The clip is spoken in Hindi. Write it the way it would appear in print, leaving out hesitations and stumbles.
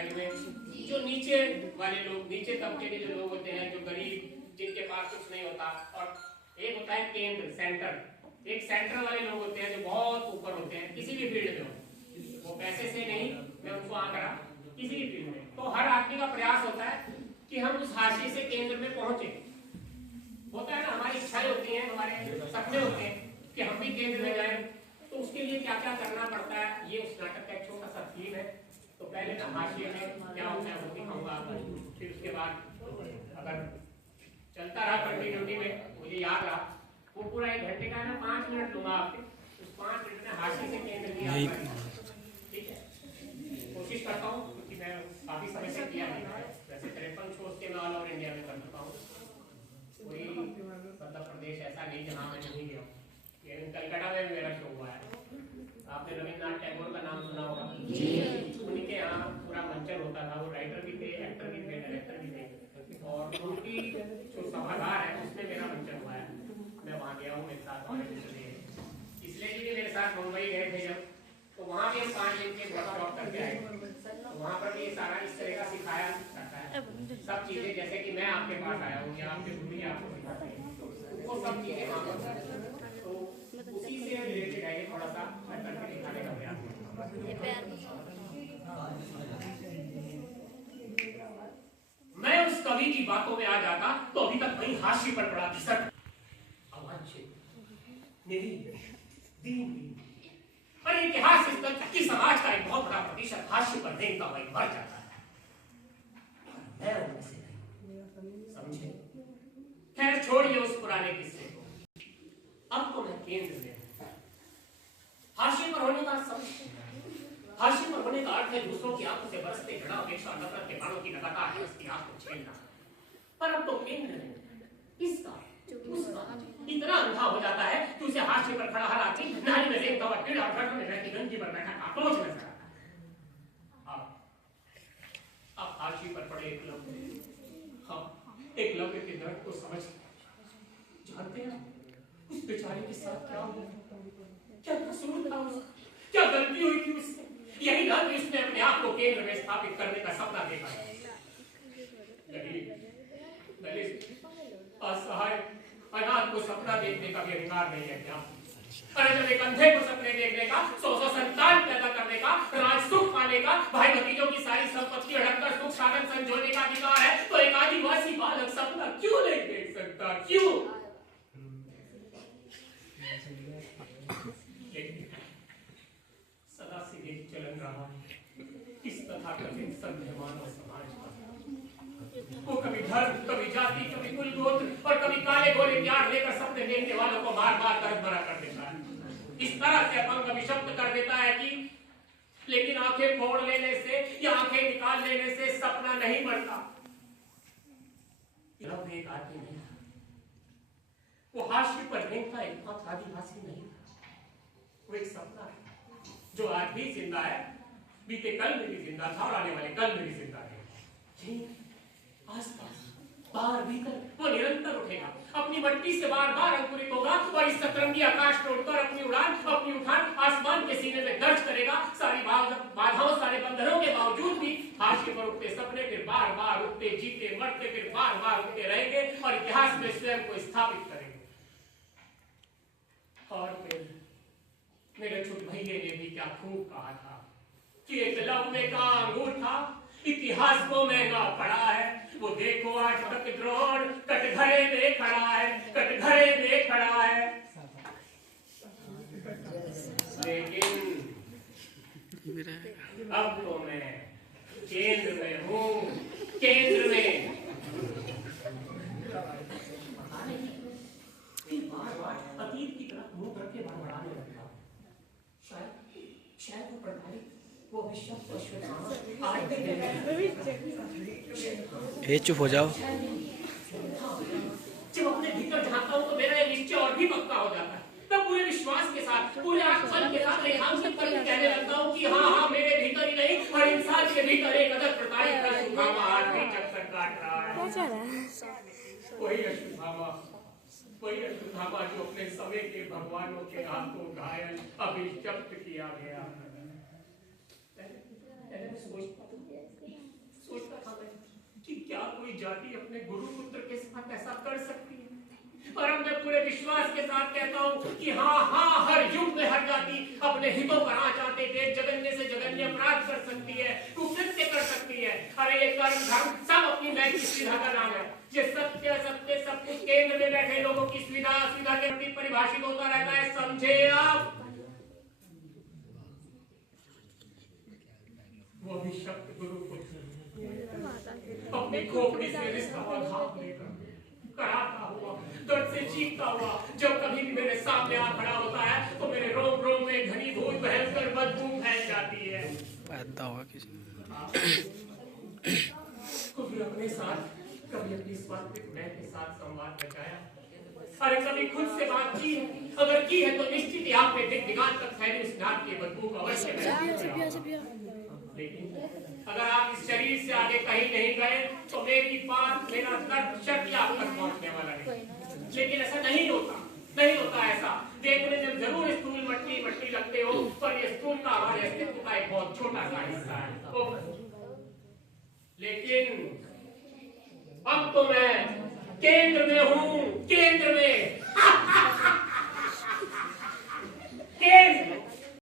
साइड में जो नीचे वाले लोग, नीचे तबके के जो लोग होते हैं, जो गरीब, जिनके पास कुछ नहीं होता, और एक होता है केंद्र, सेंटर। एक सेंटर वाले लोग होते हैं जो बहुत ऊपर होते हैं किसी भी फील्ड में हो, वो पैसे से नहीं, मैं उनको आंक रहा, किसी भी फील्ड में। तो हर आदमी का प्रयास होता है कि हम उस हाशिए से केंद्र में पहुंचे। होता है ना, हमारी इच्छाएं होती हैं, हमारे सपने होते हैं कि हम भी केंद्र में जाएं। तो उसके लिए क्या क्या करना पड़ता है, ये उस नाटक का एक छोटा सा थीम है। तो पहले ना हाशिए में क्या होता है वो दिखाऊंगा, फिर उसके बाद अगर चलता रहा कंटिन्यूटी में, मुझे याद रहा, वो पूरा 1 घंटे का है ना, 5 मिनट लूंगा आपके, उस 5 मिनट में हाशिए से केंद्र दिया। ठीक है, कोशिश करता हूँ क्योंकि मैं काफी समय से किया नहीं है। वैसे 53 शोज के मैं ऑल ओवर इंडिया में कर चुका हूँ, कोई मतलब प्रदेश ऐसा नहीं जहाँ मैं नहीं गया। कलकत्ता में भी मेरा शो हुआ है। आपने रविन्द्रनाथ टैगोर का नाम सुना होगा, उन्हीं के यहाँ पूरा मंचन होता था। वो राइटर भी थे, एक्टर भी थे, डायरेक्टर भी थे, और उनकी जो सभागार है उसमें मेरा मंचन हुआ है। मैं वहाँ गया हूँ मेरे साथ, इसलिए जी मेरे साथ मुंबई गए थे जब, तो वहाँ भी 5 दिन के वर्कशॉप करके आए। तो वहाँ पर भी सारा इस तरह का सिखाया जाता है, सब चीजें जैसे कि मैं आपके पास आया हूँ या आपके गुरु आपको सिखाते हैं, वो सब चीजें वहाँ पर। तो उसी से रिलेटेड है, थोड़ा सा मैं करके दिखाने का प्रयास करूँगा। मैं उस कवि की बातों में आ जाता तो अभी तक वही हाशिए पर पड़ा घिसट, अवांछित, निरीह, दीन। पर इतिहास इस तक कि समाज का एक बहुत बड़ा प्रतिशत हाशिए पर देखता हुआ मर जाता है। मैं उनमें से नहीं, समझे? खैर छोड़िए उस पुराने किस्से को, अब तो मैं केंद्र में हूं। हाशिए पर होने का समझ, हाशिए पर होने का अर्थ है दूसरों की आंखों से बरसते घृणा, अपेक्षा, नफरत के बाणों की लगातार हंसती आंख को झेलना। पर अब तो केंद्र में इसका उसका इतना अंधा हो जाता है कि उसे हाशिए पर खड़ा हर आदमी नाली में देखता हुआ कीड़ा और गटर में रहती गंदगी पर बैठा काकोच नजर आता है। अब हाशिए पर पड़े एकलव्य, हाँ, एकलव्य के दर्द को समझ जानते हैं उस बेचारे के साथ क्या हुआ, क्या कसूर था उसका, क्या गलती हुई थी उससे। यही ना कि उसने अपने आप को केंद्र में स्थापित करने का सपना देखा है। असहाय अनाथ को सपना देखने का भी अधिकार नहीं है क्या? अरे जब एक अंधे को सपने देखने का, 100 संतान पैदा करने का, राज सुख पाने का, भाई भतीजों की सारी संपत्ति अड़कर सुख साधन संजोने का अधिकार है, तो एक आदिवासी बालक सपना क्यों नहीं देख सकता? क्यों? सदा से एक चलन रहा इस तथाकथित सभ्य मानव समाज का। वो कभी धर्म, कभी जाति, कभी कुल गोत्र और कभी काले गोरे प्यार लेकर सपने देखने वालों को मार मार कर भरा कर देता है। इस तरह से अपंग अभिशप्त कर देता है कि लेकिन आंखें फोड़ लेने से या आंखें निकाल लेने से सपना नहीं बनता। एक आदमी नहीं था, वो हाशिए पर देखता एक आदिवासी नहीं था, वो एक सपना है जो आज भी जिंदा है, बीते कल में भी जिंदा था और आने वाले कल में भी जिंदा है। आसपास बाहर भीतर वो निरंतर उठेगा, अपनी मट्टी से बार बार अंकुरित होगा और इस सतरंगी आकाश में उड़कर अपनी उड़ान, अपनी उठान आसमान के सीने में दर्ज करेगा। सारी बाधाओं, सारे बंधनों के बावजूद भी हाशिए पर उठते सपने फिर बार बार उठते, जीते मरते फिर बार बार उठते रहेंगे और इतिहास में स्वयं को स्थापित करेंगे। और फिर मेरे छोटे भैया ने भी क्या खूब कहा था कि एकलव्य का अंगूठा इतिहास को महंगा पड़ा है। वो देखो आज तक द्रोण कटघरे में खड़ा है, कटघरे में खड़ा है। लेकिन अब तो मैं केंद्र में हूँ, केंद्र में। अतीत की तरफ मुंह करके बड़बड़ाने लगता। शायद वो प्रणाली चुप हो जाओ। जब अपने भीतर झांकता हूं तो मेरा ये निश्चय और भी पक्का हो जाता है। मैं पूरे विश्वास के साथ, पूरे आत्मबल के साथ रेखांकित करके कहने लगता हूँ कि हाँ, मेरे भीतर ही नहीं हर इंसान के भीतर एक अदर प्रताड़ित अशुभामा आज भी चक्कर काट रहा है। वही अशुभामा जो अपने समय के भगवानों के हाथों घायल अभिशप्त किया गया। कोई जाति अपने गुरु पुत्र के साथ ऐसा कर सकती है? और मैं पूरे विश्वास के साथ कहता हूँ कि हाँ, हर युग में हर जाति अपने हितों पर आ जाते थे, जगन्य से जगन्य अपराध कर सकती है, कुकृत्य कर सकती है। अरे ये कर्म धर्म सब अपनी नैतिक सुविधा का नाम है। ये सत्य सब कुछ केंद्र में बैठे लोगों की सुविधा असुविधा के प्रति परिभाषित होता रहता है, समझे आप? वो अभिशप्त गुरु पुत्र अपनी खोपड़ी से रिश्ता घाव लेकर कराता हुआ, दर्द से चीखता हुआ जब कभी भी मेरे सामने आ खड़ा होता है तो मेरे रोम रोम में घनीभूत भयंकर बदबू फैल जाती है। पैदा हुआ किसी कभी अपने साथ, कभी अपनी स्वात्विक मैं के साथ संवाद बचाया। अरे कभी खुद से बात की, अगर की है तो निश्चित ही आपने दिगांत तक फैली उस नाक की बदबू को अवश्य। लेकिन अगर आप इस शरीर से आगे कहीं नहीं गए तो मेरी बात, मेरा दर्द शक्ति आप तक पहुंचने वाला नहीं। लेकिन ऐसा नहीं होता ऐसा। देखने में जरूर स्थूल मट्टी लगते हो, पर ये स्थूल का हमारे अस्तित्व का एक बहुत छोटा सा हिस्सा है। लेकिन अब तो मैं केंद्र में हूँ, केंद्र में